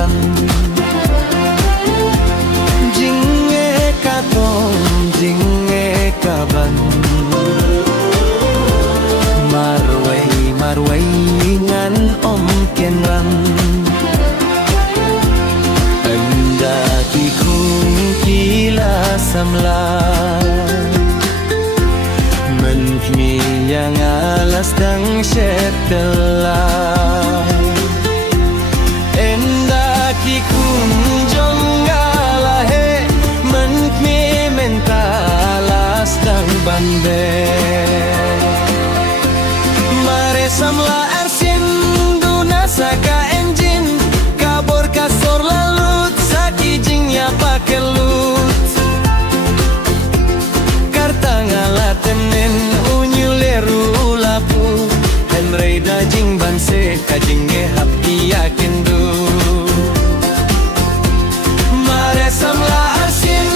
kalan jinge katong jinge kaban marway ngan om kenran endaki kung kila samla menkmi yang alas dang syetela endaki kung jong galahe menkmi mentalas dang bande mare samla arsin duna saka engine kabor kasor lalut saki jingnya pakelut kartangala tenen unyuleru ulapu henrei dajing banse kajinge happy yakindu mare samla arsin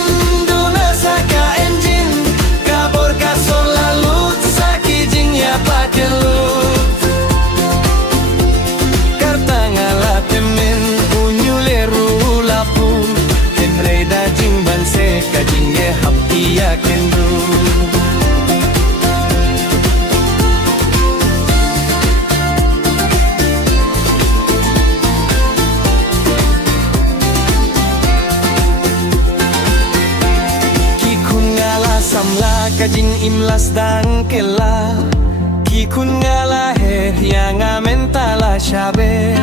duna saka engine kabor kasor lalut saki jingnya pakelut kartangala temen unyuleru ulapu henrei dajing banse kajinge happy yakindu samla kajing imlas dan kela kikun ngala he yang amentala shabe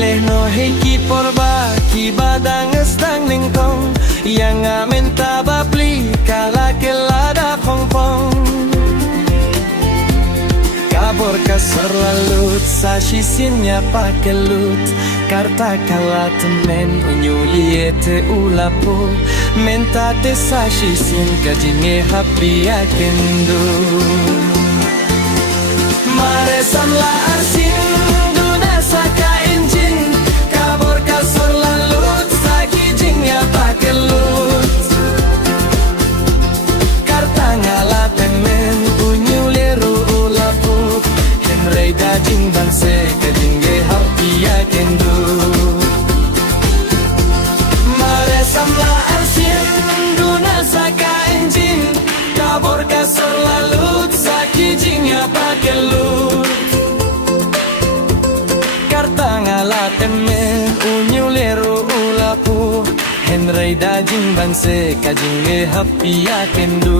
lehno he ki porba ki badang stang ningtong yang amenta babli kala kela da pongpong kabor kasar lalut sashisinnya pakelut karta kala temen unyuliete ulapo mentate sashisin kajinge happy yakindu mare samla arsin duna saka engine kabor kasar lalut saki jingnya pakelut karta ngala temen unyuleru ulapo henrei dajing banse kajinge happy yakindu mare samla arsin duna saka engine kabor kasar lalut saki jingnya pakelut kartangala temen unyuleru ulapu henrei dajing banse kajinge happy yakindu